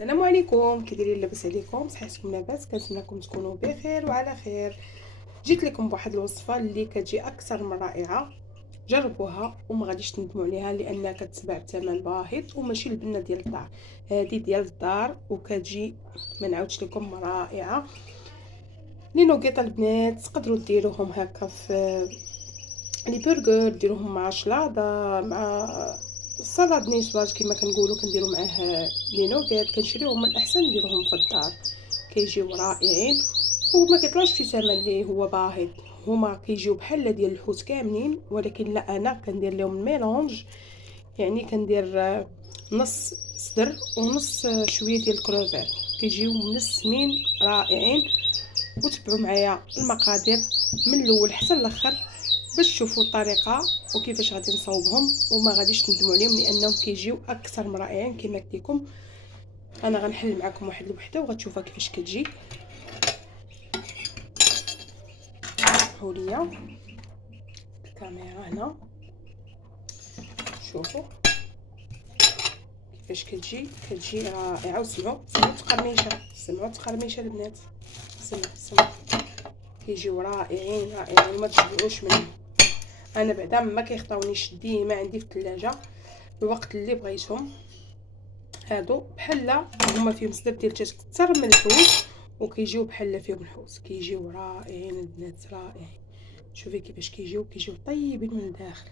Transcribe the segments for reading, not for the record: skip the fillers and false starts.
السلام عليكم، كي دايرين؟ لاباس عليكم؟ صحتكم لاباس؟ كنتمنىكم تكونوا بخير وعلى خير. جيت لكم بواحد الوصفه اللي كتجي اكثر من رائعه. جربوها وما غاديش تندموا عليها لانها كتباع بثمن باهظ وماشي البنه ديال الدار، هذه ديال الدار وكتجي ما نعاودش لكم رائعه. لي نوغيط البنات تقدروا ديروهم هكا في لي برجر، ديروهم مع شلاضه، مع السلطه نيسواج كما كنقولوا، كنديروا معاه لي نوغيط. كنشريوهم من الاحسن نديروهم في الدار، كيجيو رائعين وما كيطلعوش في ثمن اللي هو باهظ. هما كيجيو بحال ديال الحوت كاملين، ولكن لا، انا كندير لهم ميلونج. يعني كندير نص صدر ونص شويه ديال الكروفير، كيجيو منسمين رائعين. وتبعوا معايا المقادير من الاول حتى الاخر باش تشوفوا الطريقه وكيفاش غادي نصاوبهم، وما غاديش تندموا عليهم لانهم كيجيو اكثر من رائعين كما قلت لكم. انا غنحل معكم واحد الوحده وغتشوفوا كيفاش كتجي. حوليا الكاميرا هنا، شوفوا كيفاش كتجي رائعه. وسمعوا التقرميشه، سمعوا التقرميشه البنات، سمعوا كيجيو رائعين رائعين، ما تشبعوش منهم. انا بعدا ما كيخطاونيش ديما عندي في الثلاجه الوقت اللي بغيتهم. هادو بحال هما فيهم صدر ديال الدجاج كثر من الحوت، وكيجيو بحال فيهم الحوت، كيجيو رائعين البنات رائعين. شوفي كيفاش كيجيو طيبين من الداخل.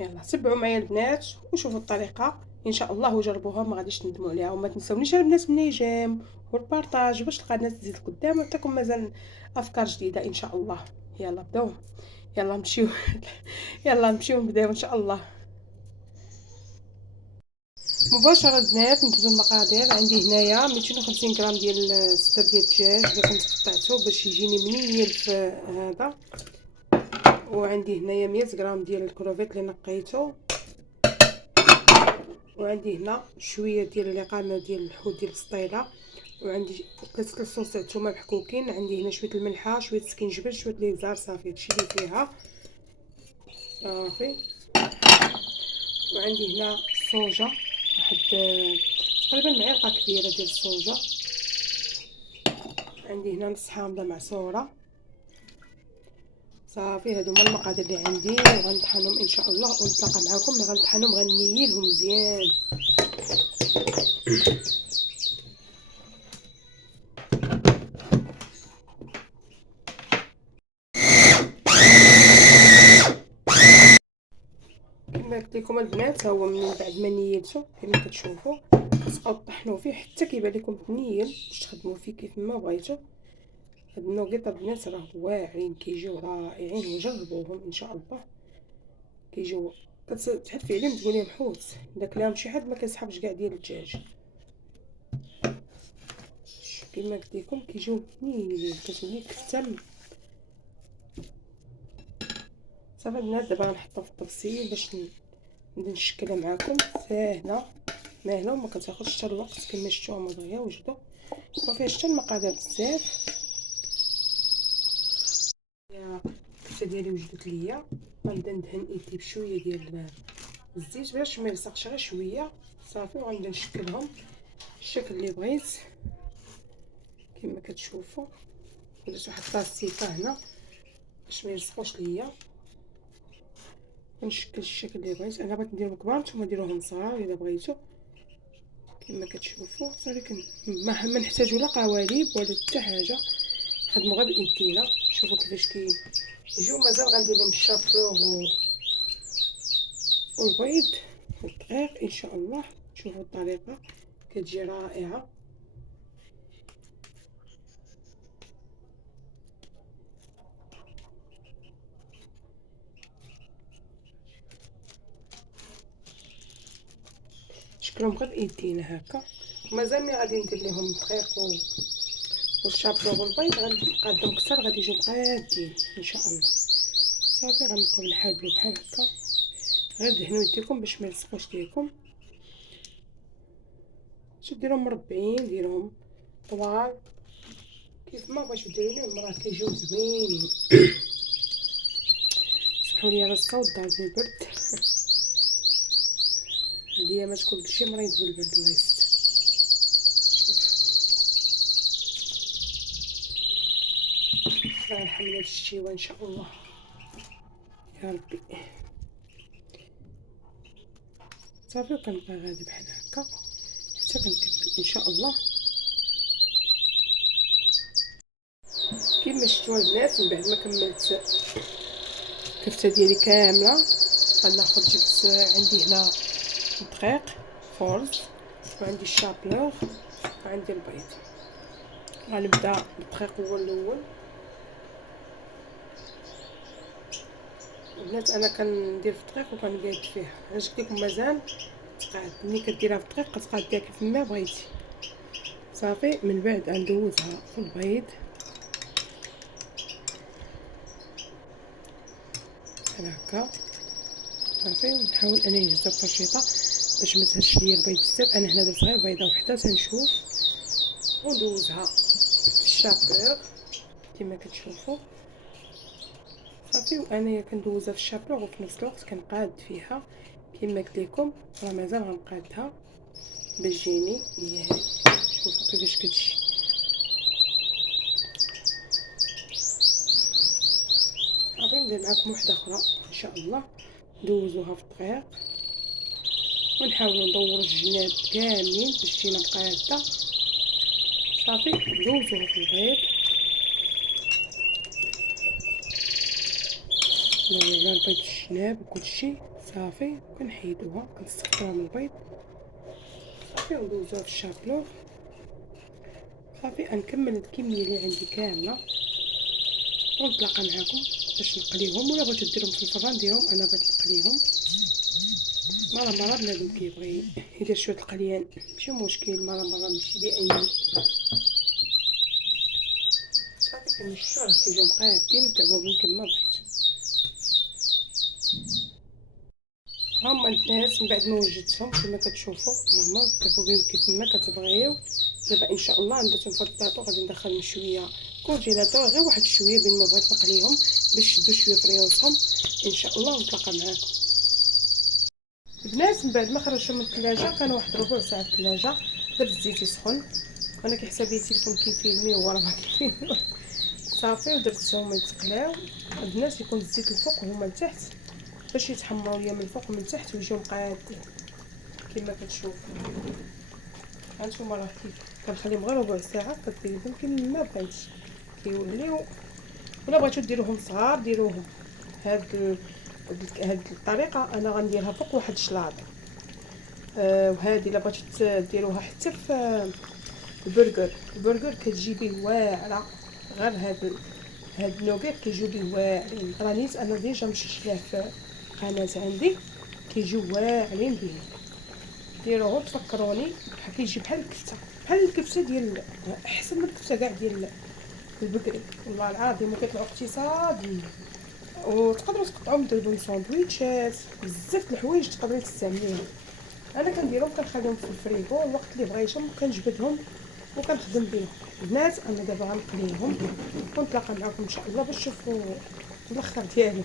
يلا تبعوا معايا البنات وشوفوا الطريقه ان شاء الله وجربوها، ما غاديش تندموا عليها. وما تنسونيش البنات من الإعجاب والبارطاج باش القناه تزيد قدام وتعطيكم مازال افكار جديده ان شاء الله. يلا بداو، يلا نمشيو يلا نمشيو نبداو ان شاء الله مباشره. البنات ندوزو المقادير. عندي هنايا 250 غرام ديال الصدر ديال الدجاج اللي كنت قطعته باش يجيني منيل في هذا. وعندي هنايا 100 غرام ديال الكروفيت اللي نقيته. وعندي هنا شويه ديال الاقامه ديال الحوت ديال السطيله. وعندي 3 لصوصات ثومه محكوكين. عندي هنا شويه الملحه، شويه سكينجبر، شويه الابزار. صافي هادشي اللي فيها صافي. وعندي هنا الصوجه، واحد تقريبا معلقه كبيره ديال الصوجه. عندي هنا نص حامضه معصوره. صافي هادو هما المقادير اللي عندي، وغنطحنهم ان شاء الله ونتلاقى معكم ملي غنطحنهم. غنيلهم مزيان. كما قلت لكم البنات، ها هو من بعد ما نيلته كما كتشوفوا كتبقاو طحنوا فيه حتى كيبان لكم تنيل باش تخدموا فيه كيف ما بغيتوا. هاد النوغيط البنات راه واعرين، كيجيو رائعين وجربوهم ان شاء الله. كيجيو كتحفي عليهم تقول لهم حوت، داك لا شي حد ما كيسحبش كاع ديال الدجاج. كما قلت لكم كيجيو بنينين، كتولي كتم. صافي البنات دابا غنحطها في الطبسيل باش نشكلها معكم. ساهله ماهله وما كتاخذش حتى الوقت كما شفتوا. هما دغيا وجدوا ما فيهاش حتى المقادير بزاف. الكبسه ديالي وجدت ليا. غنبدا ندهن ايدي بشويه ديال الزيت باش ما يلصقش، غير شويه صافي. وغنبدا نشكلهم الشكل اللي بغيت كما كتشوفوا. درت واحد لاستيكه هنا باش ما يلصقوش ليا. نشكل الشكل اللي بغيت. انا بغيت نديرهم كبار، نتوما ديروهم صغار الا بغيتوا كما كتشوفوا. صافي ما نحتاجوا لا قوالب ولا حتى حاجه، نخدموا غير بايدينا. شوفوا كيفاش كيجيو. مازال غندير لهم الشابلوغ والبيض والدقيق ان شاء الله. شوفوا الطريقه كتجي رائعه. شكلهم غير بايدينا هكا. مازال ملي غادي ندير لهم الدقيق والشابلوغ والبيض غنقادهم كثر، غادي يجيو قادين ان شاء الله. صافي غنبقاو نحاولوا بحال هكا. غير دهنوا يديكم باش ما يلصقوش ليكم. ديروهم مربعين، ديروهم طوال كيف ما بغيتو ديروا لهم، راه كيجيو زوينين. سمحوا لي على الصوت، ضربني البرد. هادي ما تكون كلشي مريض بالبرد، الله يستر. شوف الله يرحم هاد الشتيوه ان شاء الله يا ربي. صافي وكنبقى غادي بحال هكا حتى كنكمل ان شاء الله. كيما شفتوا البنات، من بعد ما كملت الكفته ديالي كامله غناخد جبت عندي هنا دقيق فرز وعندي الشابلور وعندي البيض. غنبدا بالدقيق هو الاول. البنات انا كندير في الدقيق وكنقاد فيه، علاش قلت لكم مازال تقاد. ملي كديرها في الدقيق كتقاد ديها كيفما بغيتي. صافي من بعد غندوزها في البيض بحال هكا. صافي ونحاول انني نهزها بفرشيطه باش ما تهش ليا البيض بزاف. انا هنا درت غير بيضه وحده تنشوف، وندوزها في الشابور كما كتشوفوا. صافي وانايا كندوزها في الشابور وفي نفس الوقت كنقاد فيها كما قلت لكم. راه مازال غنقادها باش تجيني هي هادي. شوفوا كيفاش كتجي. صافي ندير معكم وحده اخرى ان شاء الله. ندوزوها في الدقيق ونحاولوا ندوروا الجناب كاملين باش تجينا مقاده. صافي ندوزوها في البيض، ندوروا البيض في الجناب وكلشي. صافي كنحيدوها كنستقطروها من البيض. صافي وندوزوها في الشابلور. صافي غنكمل الكميه اللي عندي كامله ونتلاقى معكم باش نقليهم. ولا بغيتو ديرهم في الفران ديرهم، انا بغيت نقليهم. مرة بنادم كيبغي يدير شويه القليان ماشي مشكل، مرة ماشي دائما. صافي كما شفتوا راه كيجيو مقادين مكعبوبين كما بغيتو. هما الناس من بعد ما وجدتهم كما كتشوفوا هما مكعبوبين كيفما كتبغيو. دابا ان شاء الله درتهم في البلاطو، غادي ندخلهم شويه كونجيلاتور غير واحد شويه بين ما بغيت نقليهم باش يشدوا شويه في ريوسهم ان شاء الله. ونتلاقى معاكم البنات. من بعد ما خرجتهم من الثلاجه كانوا واحد ربع ساعه في الثلاجه. درت الزيت يسخن، انا كيحسب لي التليفون كيفيلمي وهو راه ما كيفيلمي. صافي ودرتهم يتقلاو. البنات يكون الزيت الفوق وهما لتحت باش يتحمروا ليا من الفوق ومن تحت ويجيو مقادين كما كتشوفوا. هانتوما راه كيف كنخليهم غير ربع ساعه كديرهم كما بغيتي كيوليو. ولا بغيتو ديروهم صغار ديروهم. هاد الطريقه انا غنديرها فوق واحد الشلاض. وهذه الا بغيتو ديروها حتى في البرجر كتجي به واعره. غير هاد النوغيت كيجيو به واعرين. رانيت انا ديجا مشيت له في قناه عندي كيجيو واعرين به. ديروهم تفكروني كيجي بحال الكفته ديال احسن من الكفته كاع ديال البقري. والله العظيم كيطلعوا اقتصاديين. وتقدروا تقطعوهم ديروا ساندويتشات بزاف د الحوايج تقدري تستعمليهم. انا كنديرهم كنخليهم في الفريغو الوقت اللي بغيتهم كنجبدهم وكنخدم بهم. البنات انا دابا غنقليهم ونتلاقى معكم ان شاء الله باش تشوفوا الاخر ديالهم.